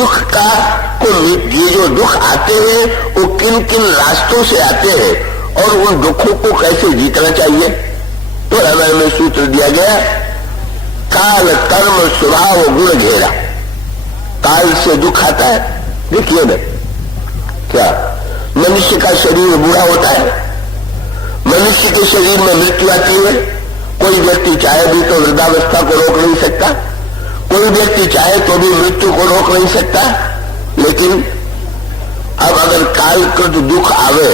दुख का ये जो दुख आते हैं वो किन किन रास्तों से आते हैं और उन दुखों को कैसे जीतना चाहिए। तो रामायण में सूत्र दिया गया, काल कर्म स्वभाव गुण घेरा। काल से दुख आता है, देखिए ना, क्या मनुष्य का शरीर बूढ़ा होता है, मनुष्य के शरीर में मृत्यु आती है। कोई व्यक्ति चाहे भी तो वृद्धावस्था को रोक नहीं सकता, कोई व्यक्ति चाहे तो भी मृत्यु को रोक नहीं सकता। लेकिन अब अगर कालकृत दुख आवे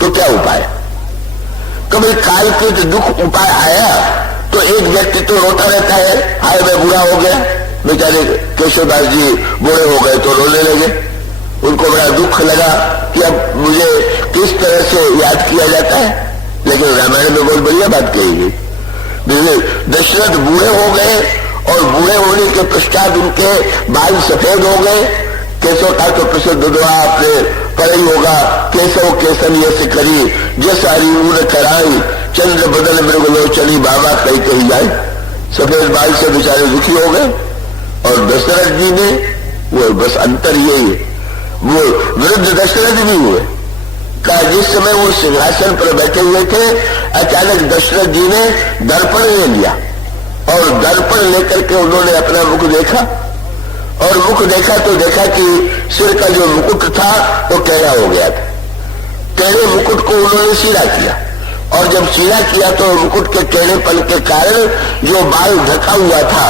तो क्या उपाय। कभी कालकृत दुख उपाय आया तो एक व्यक्ति तो रोता रहता है, हाय मैं बूढ़ा हो गया। बेचारे केशवदास जी बूढ़े हो गए तो रोने लगे, उनको बड़ा दुख लगा कि अब मुझे किस तरह से याद किया जाता है। लेकिन रामायण में बहुत बढ़िया बात कही गई। दशरथ बूढ़े हो गए और बूढ़े होने के पश्चात उनके बाल सफेद हो गए। केशव का तो प्रसिद्ध दुआ आपने पढ़ा ही होगा, केशव केसन यश करी जस हरिऊन कराई चंद्र बदल मृगलोचनी बाबा कही जाए। सफेद बाल से बेचारे दुखी हो गए। और दशरथ जी ने वो बस अंतर यही है, वो वृद्ध दशरथ भी हुए का जिस समय वो सिंहासन पर बैठे हुए थे, अचानक दशरथ जी ने दर्पण ले लिया और दर्पण लेकर के उन्होंने अपना मुख देखा और मुख देखा तो देखा कि सिर का जो मुकुट था वो टेढ़ा हो गया था। टेढ़े मुकुट को उन्होंने सीधा किया और जब सीधा किया तो मुकुट के टेढ़ेपन के कारण जो बाल ढका हुआ था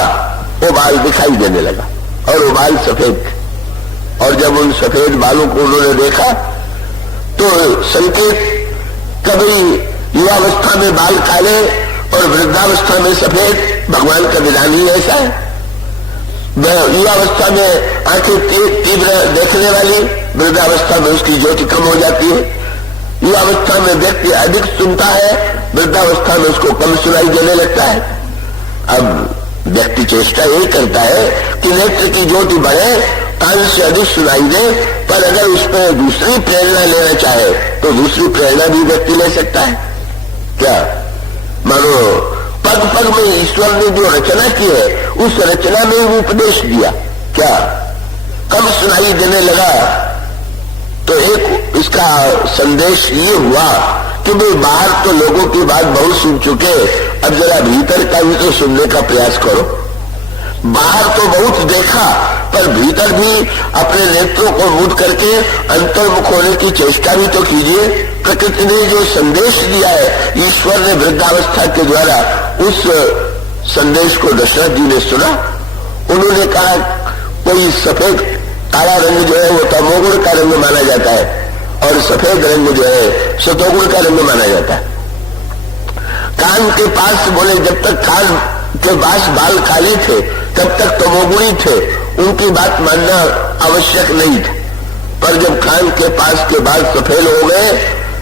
वो बाल दिखाई देने लगा और वो बाल सफेद थे। और जब उन सफेद बालों को उन्होंने देखा तो संकेत, कभी युवावस्था में बाल काले और वृद्धावस्था में सफेद, भगवान का विधान ही ऐसा है। युवावस्था में आंखें तीव्र देखने वाली, वृद्धावस्था में उसकी ज्योति कम हो जाती है। युवावस्था में व्यक्ति अधिक सुनता है, वृद्धावस्था में उसको कम सुनाई देने लगता है। अब व्यक्ति चेष्टा यही करता है कि नेत्र की ज्योति बढ़े, कान से अधिक सुनाई दे, पर अगर उसमें दूसरी प्रेरणा लेना चाहे तो दूसरी प्रेरणा भी व्यक्ति ले सकता है। क्या मानो पग पग में ईश्वर ने जो रचना की है उस रचना में वो उपदेश दिया, क्या कम सुनाई देने लगा। तो एक इसका संदेश ये हुआ कि भाई बाहर तो लोगों की बात बहुत सुन चुके, अब जरा भीतर का भी तो सुनने का प्रयास करो। बाहर तो बहुत देखा पर भीतर भी अपने नेत्रों को मूड करके अंतर्मुख होने की चेष्टा भी तो कीजिए। प्रकृति ने जो संदेश दिया है, ईश्वर ने वृद्धावस्था के द्वारा उस संदेश को दशरथ जी ने सुना। उन्होंने कहा कोई सफेद काला रंग जो है वो तमोगुण का रंग माना जाता है और सफेद रंग जो है सतोगुण का रंग माना जाता है। कान के पास बोले जब तक कान के पास बाल काले थे तब तक तमोगुणी थे, उनकी बात मानना आवश्यक नहीं था। पर जब कान के पास के बाल सफेद हो गए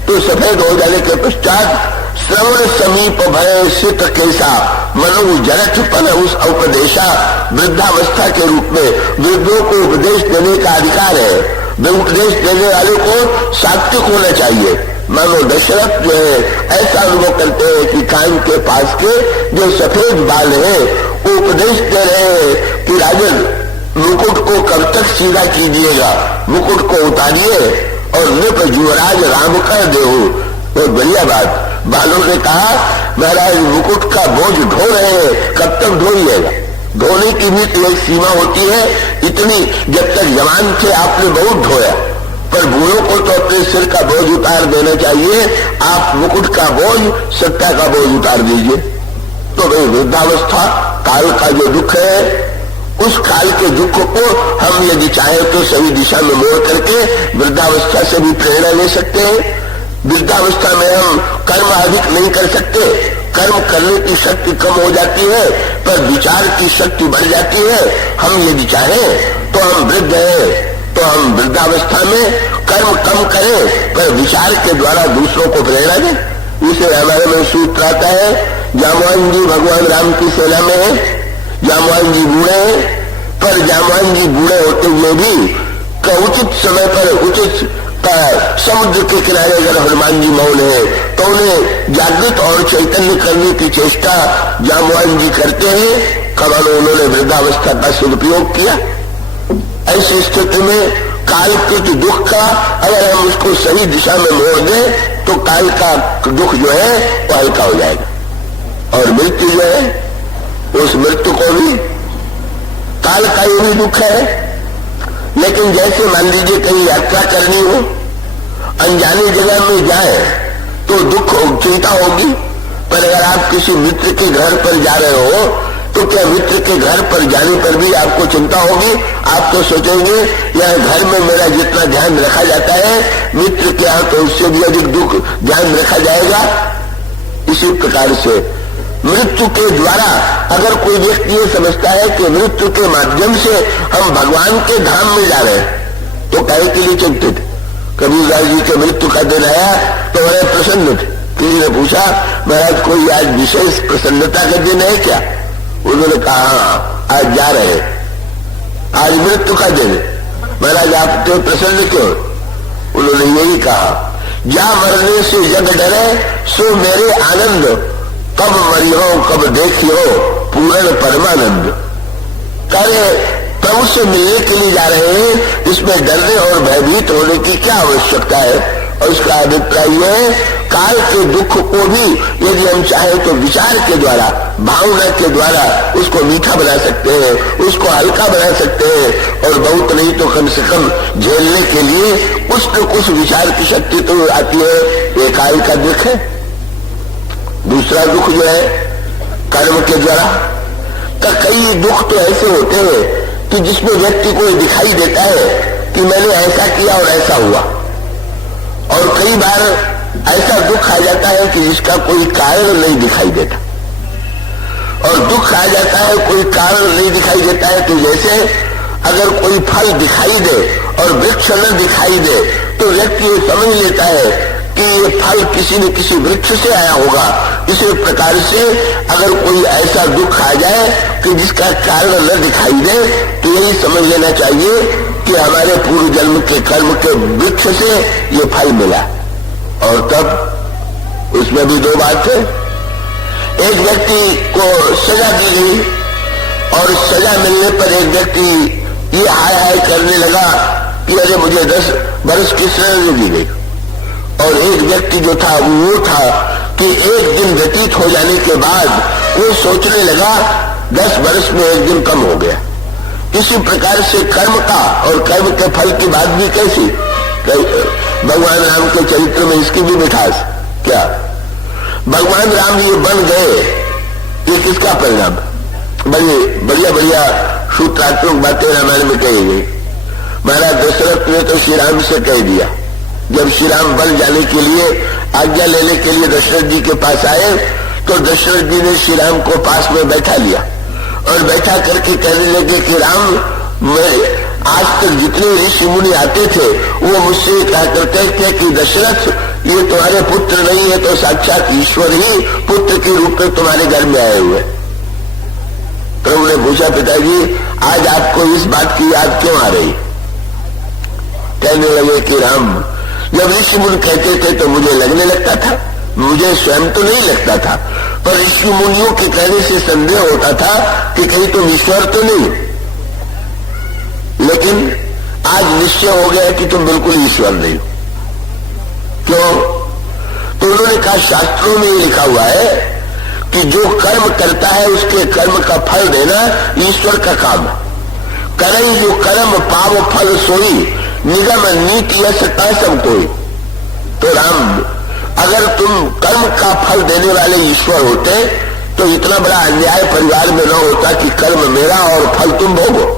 तो सफेद हो जाने के पश्चात श्रवण समीप भय सित कैसा मनु जरठपन उस उपदेशा, वृद्धावस्था के रूप में वृद्धों को उपदेश देने का अधिकार है। उपदेश देने वाले को सात्विक होना चाहिए। मानो दशरथ जो है ऐसा अनुभव करते हैं कि कान के पास के जो सफेद बाल हैं वो उपदेश दे रहे हैं कि राजन मुकुट को कब तक सीधा कीजिएगा, मुकुट को उतारिए और नृप युवराज राम कर दे। बहुत बढ़िया बात। बालों ने कहा महाराज मुकुट का बोझ ढो रहे हैं, कब तक ढोइएगा। धोने की भी तो एक सीमा होती है, इतनी जब तक जवान थे आपने बहुत ढोया, पर बूढ़ों को तो अपने सिर का बोझ उतार देना चाहिए। आप मुकुट का बोझ सत्ता का बोझ उतार दीजिए। तो भाई वृद्धावस्था काल का जो दुख है, उस काल के दुख को हम यदि चाहे तो सही दिशा में मोड़ करके वृद्धावस्था से भी प्रेरणा ले सकते हैं। वृद्धावस्था में हम कर्म अधिक नहीं कर सकते, कर्म करने की शक्ति कम हो जाती है पर विचार की शक्ति बढ़ जाती है। हम यदि चाहें तो हम वृद्ध हैं तो हम वृद्धावस्था में कर्म कम करें पर विचार के द्वारा दूसरों को प्रेरणा दें। इसे हमारे में सूत्र आता है, जामवान जी भगवान राम की सेना में है, जामवान जी बूढ़े हैं, पर जामवान जी बूढ़े होते हुए भी उचित समय पर उचित समुद्र के किनारे अगर हनुमान जी मौन है तो उन्हें जागृत और चैतन्य करने की चेष्टा जामवान जी करते हैं। कब उन्होंने वृद्धावस्था का सदुपयोग किया। ऐसी स्थिति में कालकृत दुख का अगर हम उसको सही दिशा में मोड़ दें तो काल का दुख जो है वो हल्का हो जाएगा। और मृत्यु जो है उस मृत्यु को भी काल का ही भी दुख है। लेकिन जैसे मान लीजिए कहीं यात्रा करनी हो, अनजानी जगह में जाए तो दुख चिंता होगी, पर अगर आप किसी मित्र के घर पर जा रहे हो तो क्या मित्र के घर पर जाने पर भी आपको चिंता होगी? आप तो सोचेंगे यह घर में मेरा जितना ध्यान रखा जाता है मित्र के यहाँ तो उससे भी अधिक दुख ध्यान रखा जाएगा। इसी प्रकार से मृत्यु के द्वारा अगर कोई व्यक्ति ये समझता है कि मृत्यु के माध्यम से हम भगवान के धाम में जा रहे हैं तो काहे के लिए चिंतित? कबीरदास जी के मृत्यु का दिन आया तो बड़े प्रसन्न थे। किसी ने पूछा महाराज कोई आज विशेष प्रसन्नता का दिन है क्या? उन्होंने कहा आज जा रहे, आज मृत्यु का दिन। महाराज आप तो प्रसन्न क्यों? उन्होंने यही कहा जा मरने से जग डरे सो मेरे आनंद, कब मरियो कब देखियो पूर्ण परमानंद। करे प्रभु से मिलने के लिए जा रहे हैं, इसमें डरने और भयभीत होने की क्या आवश्यकता है? और उसका अभिप्राय यह है काल के दुख को भी यदि हम चाहें तो विचार के द्वारा, भावना के द्वारा उसको मीठा बना सकते हैं, उसको हल्का बना सकते हैं, और बहुत नहीं तो कम से कम झेलने के लिए कुछ न कुछ विचार की शक्ति तो आती है। ये काल का दुख है। दूसरा दुख जो है कर्म के द्वारा का, कई दुख तो ऐसे होते हैं कि जिसमें व्यक्ति को दिखाई देता है कि मैंने ऐसा किया और ऐसा हुआ, और कई बार ऐसा दुख आ जाता है कि जिसका कोई कारण नहीं दिखाई देता, और दुख आ जाता है कोई कारण नहीं दिखाई देता है। तो जैसे अगर कोई फल दिखाई दे और वृक्ष न दिखाई दे तो व्यक्ति ये समझ लेता है कि ये फल किसी न किसी वृक्ष से आया होगा। इसी प्रकार से अगर कोई ऐसा दुख आ जाए कि जिसका कारण न दिखाई दे तो यही समझ लेना चाहिए कि हमारे पूर्व जन्म के कर्म के वृक्ष से ये फल मिला। और तब उसमें भी दो बात है। एक व्यक्ति को सजा दी गई और सजा मिलने पर एक व्यक्ति ये हाय हाय करने लगा कि अरे मुझे 10 वर्ष की सजा दी गई, और एक व्यक्ति जो था वो था कि एक दिन व्यतीत हो जाने के बाद वो सोचने लगा 10 वर्ष में एक दिन कम हो गया। इसी प्रकार से कर्म का और कर्म के फल की बात भी कैसी, भगवान राम के चरित्र में इसकी भी मिठास क्या? भगवान राम ये बन गए, ये किसका परिणाम? बड़ी बढ़िया बढ़िया सूत्रात्मक बातें रामायण में कही गई। महाराज दशरथ ने तो श्री राम से कह दिया, जब श्री राम बन जाने के लिए आज्ञा लेने के लिए दशरथ जी के पास आए तो दशरथ जी ने श्री राम को पास में बैठा लिया और बैठा करके कहने लगे कि राम, मैं आज तक जितने ऋषि मुनि आते थे वो मुझसे कहा करते थे कि दशरथ ये तुम्हारे पुत्र नहीं है तो साक्षात ईश्वर ही पुत्र के रूप में तुम्हारे घर में आए हुए। प्रभु ने पूछा पिताजी आज आपको इस बात की याद क्यों आ रही? कहने लगे कि राम, जब ऋषि मुनि कहते थे तो मुझे लगने लगता था, मुझे स्वयं तो नहीं लगता था, पर ऋषि मुनियों के कहने से संदेह होता था कि कहीं तुम ईश्वर तो नहीं। लेकिन आज निश्चय हो गया कि तुम बिल्कुल ईश्वर नहीं हो। क्यों? तो उन्होंने कहा शास्त्रों में ये लिखा हुआ है कि जो कर्म करता है उसके कर्म का फल देना ईश्वर का काम है। करई जो कर्म पाव फल सोई, निगम नीति यश सब कोई। तो राम, अगर तुम कर्म का फल देने वाले ईश्वर होते तो इतना बड़ा अन्याय परिवार में न होता कि कर्म मेरा और फल तुम भोगो।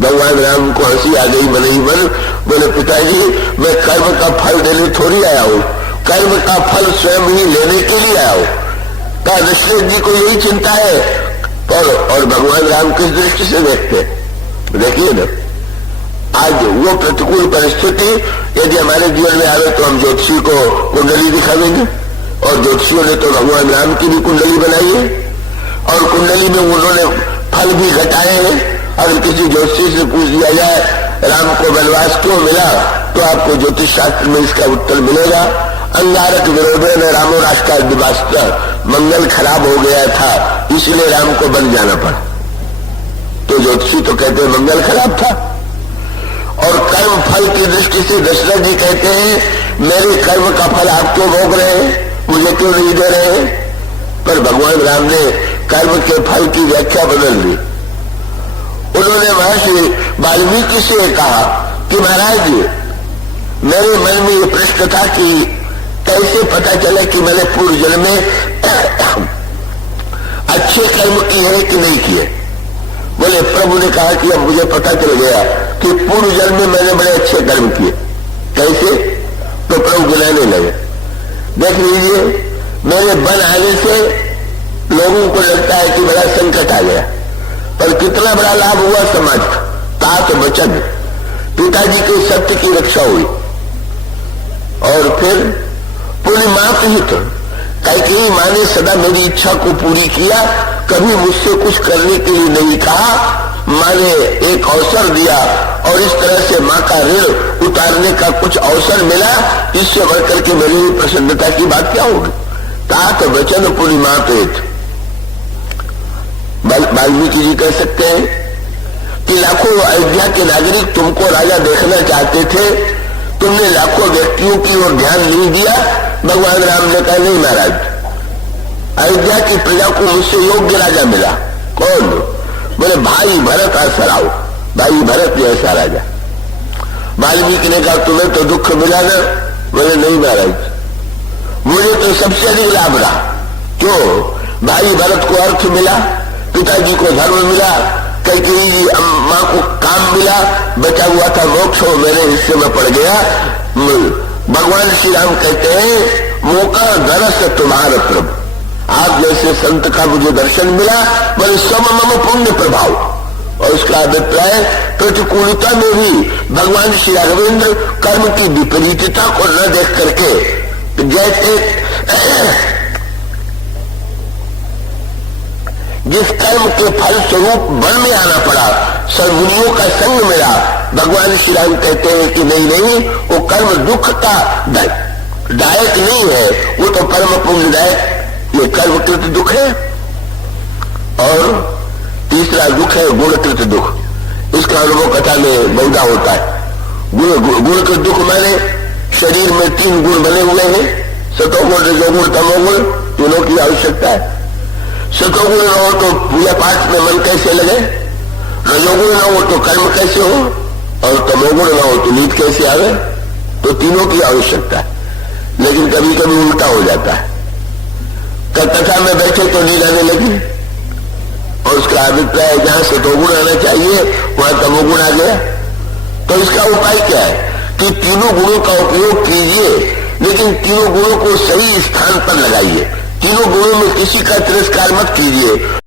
भगवान राम को हंसी आ गई मन ही मन। बोले पिताजी मैं कर्म का फल देने थोड़ी आया हूं, कर्म का फल स्वयं ही लेने के लिए आया हूं। कहा दशरथ जी को यही चिंता है। और भगवान राम किस दृष्टि से देखते? देखिए ना, आज वो प्रतिकूल परिस्थिति यदि हमारे जीवन में आवे तो हम ज्योतिषी को कुंडली दिखा देंगे, और ज्योतिषियों ने तो भगवान राम की भी कुंडली बनाई है और कुंडली में उन्होंने फल भी घटाए हैं। अगर किसी ज्योतिषी से पूछ दिया जाए राम को वनवास क्यों मिला तो आपको ज्योतिष शास्त्र में इसका उत्तर मिलेगा। अंगारक विरोधे न रामो राष्ट्राधिवास्त्र, मंगल खराब हो गया था इसलिए राम को बन जाना पड़ा। तो ज्योतिषी तो कहते मंगल खराब था, फल की दृष्टि से दशरथ जी कहते हैं मेरे कर्म का फल आप क्यों भोग रहे हैं, मुझे क्यों नहीं दे रहे हैं? पर भगवान राम ने कर्म के फल की व्याख्या बदल दी। उन्होंने महर्षि वाल्मीकि से कहा कि महाराज जी, मेरे मन में ये प्रश्न था कि कैसे पता चले कि मैंने पूर्व जन्म में अच्छे कर्म किए हैं कि नहीं किए। बोले प्रभु ने कहा कि अब मुझे पता चल गया कि पूर्व जन्म में मैंने बड़े अच्छे कर्म किए। कैसे? तो प्रभु गिनाने लगे। देख लीजिए, मेरे बन आने से लोगों को लगता है कि बड़ा संकट आ गया, पर कितना बड़ा लाभ हुआ समाज का। तात वचन, पिताजी के सत्य की रक्षा हुई। और फिर पूरी मात हित, कैकेयी माँ ने सदा मेरी इच्छा को पूरी किया, कभी मुझसे कुछ करने के लिए नहीं कहा। माँ ने एक अवसर दिया और इस तरह से माँ का ऋण उतारने का कुछ अवसर मिला। इससे बढ़कर के मेरी भी प्रसन्नता की बात क्या होगी। तात वचन पूरी मात हित। वाल्मीकि जी कह सकते हैं कि लाखों अयोध्या के नागरिक तुमको राजा देखना चाहते थे, तुमने लाखों व्यक्तियों की ओर ध्यान नहीं दिया। भगवान राम ने कहा नहीं महाराज, अयोध्या की प्रजा को मुझसे योग्य राजा मिला। कौन? बोले भाई भरत असराव, भाई भरत भी ऐसा राजा। वाल्मीकि ने कहा तुम्हें तो दुख मिला ना? बोले नहीं महाराज, मुझे तो सबसे अधिक लाभ रहा। क्यों? भाई भरत को अर्थ मिला, पिताजी को धर्म मिला, कैकेयी जी माँ को काम मिला, बचा हुआ था मोक्ष वो मेरे हिस्से में पड़ गया। भगवान श्री राम कहते हैं मौका दरस तुम्हारा प्रभु, आप जैसे संत का मुझे दर्शन मिला, बोले सम मम पुण्य प्रभाव। और उसका अभिप्राय प्रतिकूलता में भी भगवान श्री राघवेंद्र कर्म की विपरीतता को न देख करके, जैसे जिस कर्म के फल स्वरूप वन में आना पड़ा, सर्वमुनियों का संग मिला, भगवान श्री राम कहते हैं कि नहीं नहीं, वो कर्म दुख का दायक नहीं है, वो तो परम पुण्यदायक ये कर्मकृत दुख है। और तीसरा दुख है गुणकृत दुख। इसका अनुभव कथा में बहुधा होता है। गुणकृत दुख माने शरीर में 3 गुण बने हुए हैं, सतोगुण रजोगुण तमोगुण, तीनों की आवश्यकता है। सतोगुण न हो तो पूजा पाठ में मन कैसे लगे, रजोगुण न हो तो कर्म कैसे हो, और तमोगुण न हो तो नींद कैसे आवे। तो तीनों की आवश्यकता है। लेकिन कभी कभी उल्टा हो जाता है, कथा में बैठे तो नींद आने लगी और उसका अभिप्राय जहां सतोगुण आना चाहिए वहां तमोगुण आ गया। तो इसका उपाय क्या है कि तीनों गुणों का उपयोग कीजिए, लेकिन तीनों गुणों को सही स्थान पर लगाइए। तीनों गुणों में किसी का तिरस्कार मत कीजिए।